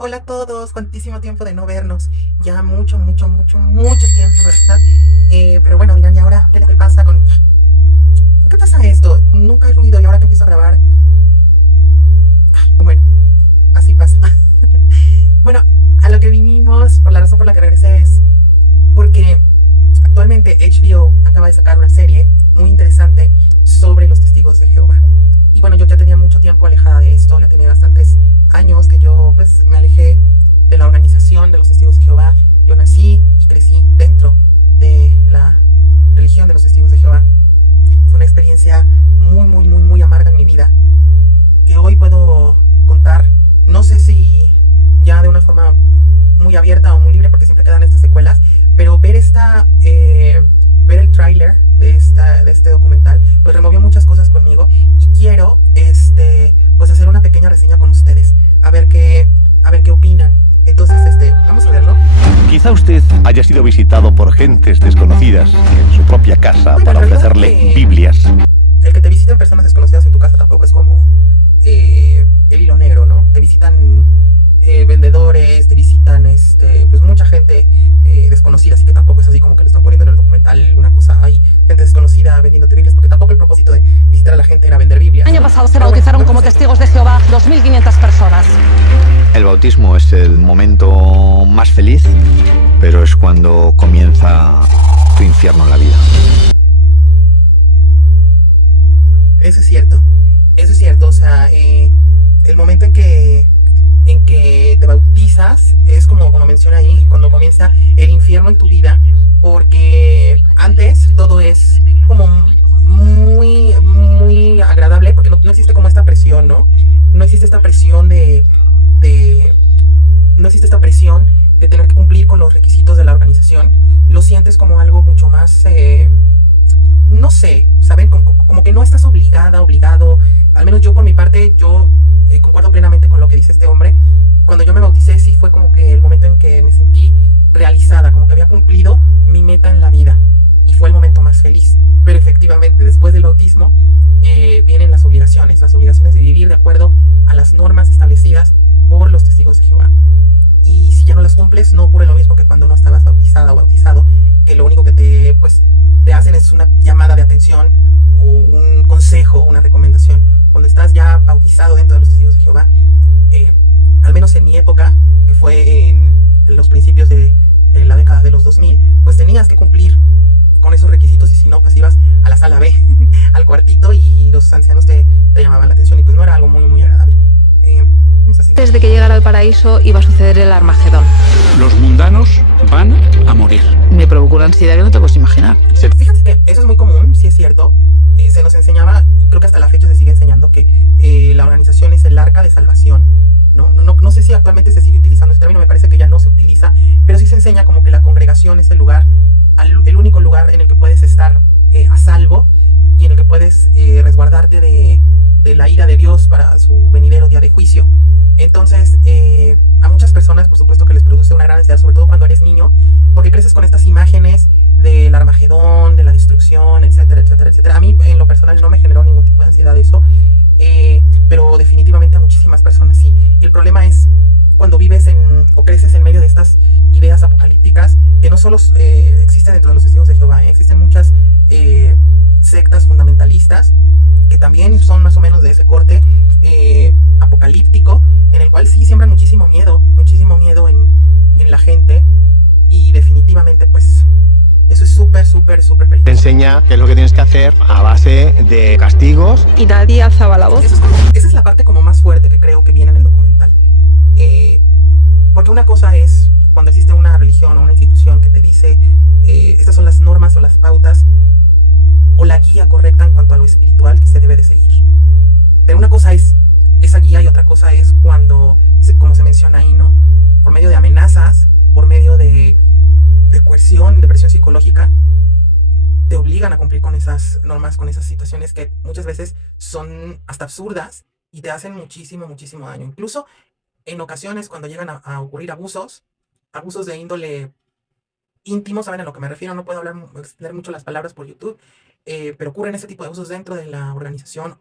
Hola a todos, cuantísimo tiempo de no vernos. Ya mucho, mucho, mucho, mucho tiempo, ¿verdad? Pero bueno, dirán, ¿y ahora qué es lo que pasa con...? ¿Por qué pasa esto? Nunca hay ruido y ahora que empiezo a grabar... Bueno, así pasa. Bueno, a lo que vinimos, por la razón por la que regresé es porque actualmente HBO acaba de sacar una serie muy interesante sobre los testigos de Jehová. Y bueno, yo ya tenía mucho tiempo alejada de esto, ya tenía bastantes años que yo pues me alejé de la organización de los testigos de Jehová. Yo nací y crecí dentro de la religión de los testigos de Jehová. Fue una experiencia muy, muy, muy, muy amarga en mi vida que hoy puedo contar, no sé si ya de una forma muy abierta o muy libre porque siempre quedan estas secuelas, pero ver el tráiler de este documental pues removió muchas cosas conmigo y quiero pues hacer una pequeña reseña con ustedes a ver qué opinan. Entonces vamos a verlo. Quizá usted haya sido visitado por gentes desconocidas en su propia casa Bueno, para en realidad, ofrecerle Biblias. el que te visiten personas desconocidas en tu casa tampoco es como el hilo negro, ¿no? Te visitan vendedores, te visitan pues mucha gente desconocida, así que tampoco es así como que lo están poniendo en el documental una cosa, hay gente desconocida vendiéndote Biblias, porque tampoco el propósito de visitar a la gente era vender Biblias. El año pasado se bautizaron como testigos de Jehová 2.500 personas. El bautismo es el momento más feliz, pero es cuando comienza tu infierno en la vida. Eso es cierto, o sea, el momento en que te bautizas es como menciona ahí, cuando comienza el infierno en tu vida, porque antes todo es como muy, muy agradable, porque no existe como esta presión, ¿no? No existe esta presión de no existe esta presión de tener que cumplir con los requisitos de la organización, lo sientes como algo mucho más, no sé, ¿saben? Como que no estás obligado, al menos yo por mi parte, yo concuerdo plenamente con lo que dice este hombre. Cuando yo me bauticé sí fue como que el momento en que me sentí realizada, como que había cumplido mi meta en la vida y fue el momento más feliz. Pero efectivamente, después del bautismo vienen las obligaciones de vivir de acuerdo a las normas establecidas por los testigos de Jehová. Y si ya no las cumples, no ocurre lo mismo que cuando no estabas bautizada o bautizado, que lo único que te hacen es una llamada de atención o un consejo, una recomendación. Cuando estás ya bautizado dentro de los testigos de Jehová, al menos en mi época, que fue en los principios de la década de los 2000, pues tenías que cumplir con esos requisitos y si no, pues ibas a la sala B, al cuartito y los ancianos te llamaban la atención y pues no era algo muy, muy agradable. Vamos a seguir. Antes de que llegara al paraíso iba a suceder el Armagedón. Los mundanos van a morir. Me provocó una ansiedad que no te puedes imaginar. Fíjate que eso es muy común, sí es cierto. Se nos enseñaba, y creo que hasta la fecha se sigue enseñando, que la organización es el arca de salvación. No sé si actualmente se sigue utilizando ese término, me parece que ya no se utiliza, pero sí se enseña como que la congregación es el lugar, el único lugar en el que puedes estar a salvo y en el que puedes resguardarte de la ira de Dios para su venidero día de juicio. Entonces, a muchas personas, por supuesto que les produce una gran ansiedad, sobre todo cuando eres niño, porque creces con estas imágenes del Armagedón, de la destrucción, etcétera, etcétera, etcétera. A mí, en lo personal, no me generó ningún tipo de ansiedad eso, pero definitivamente a muchísimas personas sí. Y el problema es cuando vives o creces en medio de estas ideas apocalípticas que no solo existen dentro de los testigos de Jehová, existen muchas sectas fundamentalistas que también son más o menos de ese corte apocalíptico, en el cual sí siembran muchísimo miedo en la gente y definitivamente pues eso es súper, súper, súper Te peligroso. enseña qué es lo que tienes que hacer a base de castigos. Y nadie alzaba la voz. Esa es la parte como más fuerte que creo que viene en el documental. Porque una cosa es cuando existe una religión o una institución que te dice estas son las normas o las pautas o la guía correcta en cuanto a lo espiritual que se debe de seguir. Pero una cosa es esa guía y otra cosa es cuando, como se menciona ahí, ¿no? Por medio de amenazas, por medio de coerción, de presión psicológica, te obligan a cumplir con esas normas, con esas situaciones que muchas veces son hasta absurdas y te hacen muchísimo, muchísimo daño. Incluso en ocasiones cuando llegan a ocurrir abusos de índole íntimo, ¿saben a lo que me refiero? No puedo extender mucho las palabras por YouTube, pero ocurren ese tipo de abusos dentro de la organización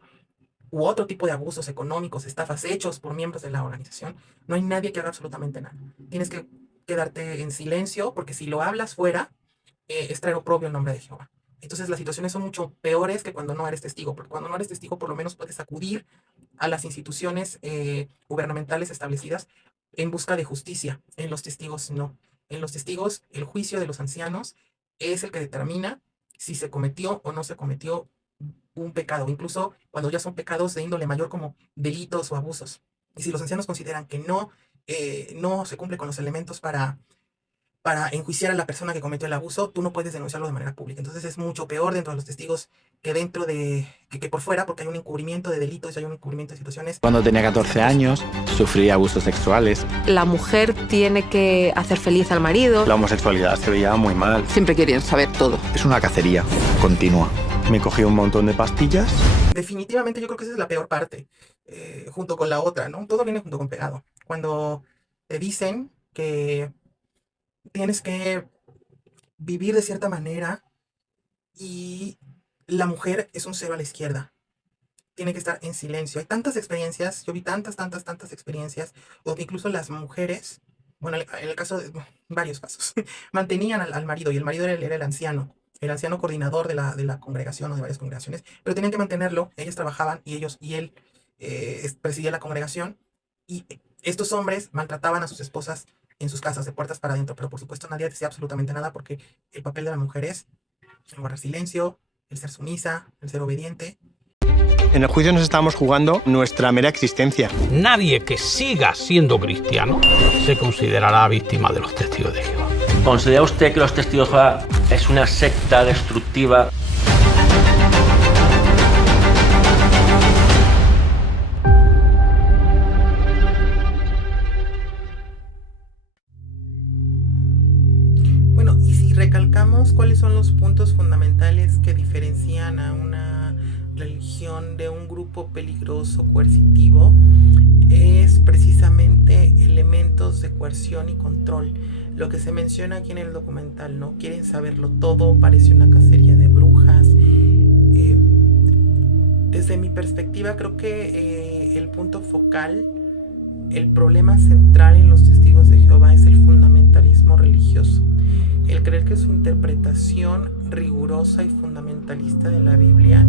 u otro tipo de abusos económicos, estafas hechos por miembros de la organización, no hay nadie que haga absolutamente nada. Tienes que quedarte en silencio, porque si lo hablas fuera, es traer oprobio el nombre de Jehová. Entonces las situaciones son mucho peores que cuando no eres testigo, porque cuando no eres testigo por lo menos puedes acudir a las instituciones gubernamentales establecidas en busca de justicia. En los testigos no. En los testigos el juicio de los ancianos es el que determina si se cometió o no se cometió un pecado, incluso cuando ya son pecados de índole mayor como delitos o abusos. Y si los ancianos consideran que no se cumple con los elementos para enjuiciar a la persona que cometió el abuso, tú no puedes denunciarlo de manera pública. Entonces es mucho peor dentro de los testigos que dentro de que por fuera, porque hay un encubrimiento de delitos, hay un encubrimiento de situaciones. Cuando tenía 14 años, sufrí abusos sexuales. La mujer tiene que hacer feliz al marido. La homosexualidad se veía muy mal. Siempre querían saber todo. Es una cacería continua. Me cogí un montón de pastillas. Definitivamente yo creo que esa es la peor parte, junto con la otra, ¿no? Todo viene junto con pegado. Cuando te dicen que tienes que vivir de cierta manera y la mujer es un cero a la izquierda. Tiene que estar en silencio. Hay tantas experiencias, yo vi tantas experiencias, donde incluso las mujeres, bueno, en el caso de varios casos, mantenían al marido, y el marido era el anciano coordinador de la congregación o de varias congregaciones, pero tenían que mantenerlo, ellas trabajaban y él presidía la congregación, y estos hombres maltrataban a sus esposas en sus casas de puertas para adentro, pero por supuesto nadie decía absolutamente nada, porque el papel de la mujer es el guardar silencio, el ser sumisa, el ser obediente. En el juicio nos estamos jugando nuestra mera existencia. Nadie que siga siendo cristiano se considerará víctima de los testigos de Jehová. ¿Considera usted que los testigos de Jehová es una secta destructiva? Bueno, y si recalcamos cuáles son los puntos fundamentales que diferencian a una religión de un grupo peligroso, coercitivo, es precisamente elementos de coerción y control. Lo que se menciona aquí en el documental, ¿no? Quieren saberlo todo, parece una cacería de brujas. Desde mi perspectiva, creo que el punto focal, el problema central en los testigos de Jehová es el fundamentalismo religioso. El creer que su interpretación rigurosa y fundamentalista de la Biblia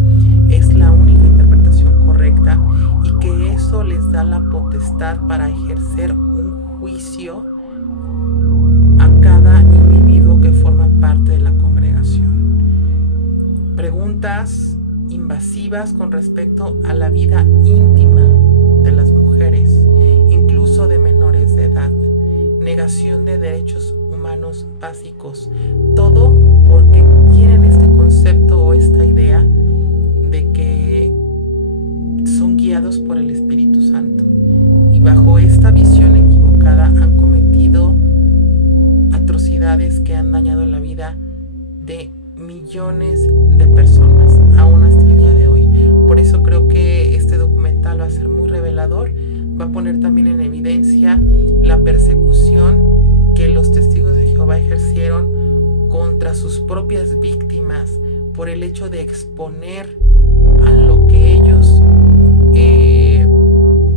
es la única interpretación correcta, y que eso les da la potestad para ejercer un juicio a cada individuo que forma parte de la congregación. Preguntas invasivas con respecto a la vida íntima de las mujeres, incluso de menores de edad, negación de derechos humanos básicos, todo porque tienen este concepto o esta idea de que son guiados por el Espíritu Santo, y bajo esta visión equivocada han cometido atrocidades que han dañado la vida de millones de personas, aún hasta el día de hoy. Por eso creo que este documental va a ser muy revelador, va a poner también en evidencia la persecución que los testigos de Jehová ejercieron contra sus propias víctimas por el hecho de exponer a lo que ellos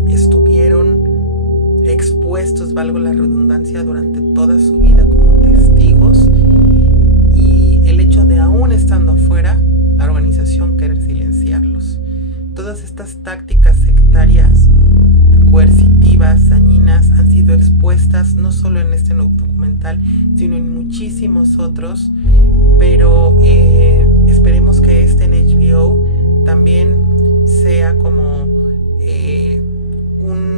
estuvieron expuestos, valga la redundancia, durante toda su vida como testigos, y el hecho de, aún estando afuera, la organización querer silenciarlos. Todas estas tácticas sectarias, coercitivas, dañinas, han sido expuestas no solo en este documental, sino en muchísimos otros, pero esperemos que este en HBO también sea como un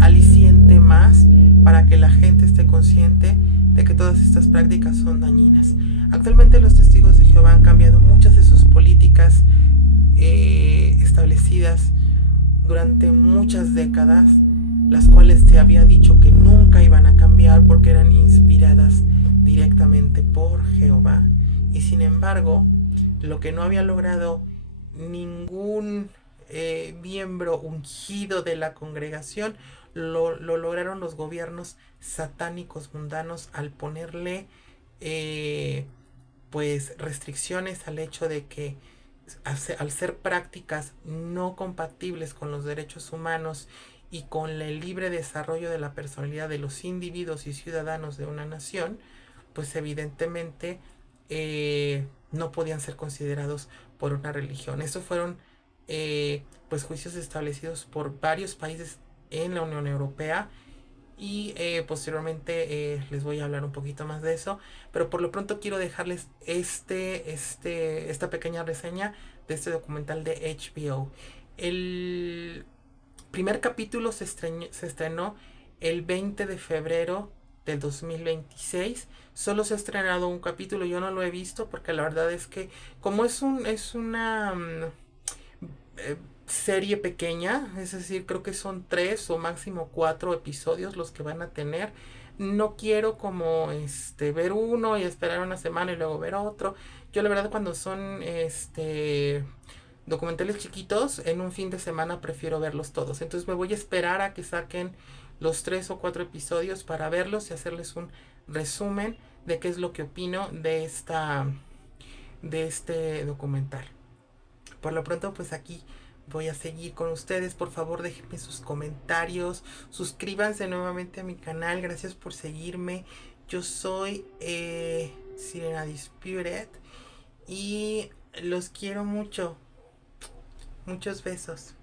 aliciente más para que la gente esté consciente de que todas estas prácticas son dañinas. Actualmente los testigos de Jehová han cambiado muchas de sus políticas establecidas durante muchas décadas, las cuales se había dicho que nunca iban a cambiar porque eran inspiradas directamente por Jehová. Y sin embargo, lo que no había logrado ningún miembro ungido de la congregación, lo lograron los gobiernos satánicos mundanos al ponerle pues restricciones al hecho de que al ser prácticas no compatibles con los derechos humanos y con el libre desarrollo de la personalidad de los individuos y ciudadanos de una nación, pues evidentemente no podían ser considerados por una religión. Estos fueron pues juicios establecidos por varios países en la Unión Europea, y posteriormente les voy a hablar un poquito más de eso, pero por lo pronto quiero dejarles esta pequeña reseña de este documental de HBO. El primer capítulo se estrenó el 20 de febrero del 2026. Solo se ha estrenado un capítulo, yo no lo he visto porque la verdad es que como es una serie pequeña, es decir, creo que son 3 o máximo 4 episodios los que van a tener. No quiero como ver uno y esperar una semana y luego ver otro. Yo la verdad cuando son documentales chiquitos, en un fin de semana prefiero verlos todos. Entonces me voy a esperar a que saquen los 3 o 4 episodios para verlos y hacerles un resumen de qué es lo que opino de este documental. Por lo pronto, pues aquí voy a seguir con ustedes. Por favor, déjenme sus comentarios. Suscríbanse nuevamente a mi canal. Gracias por seguirme. Yo soy Sirena Disputed y los quiero mucho. Muchos besos.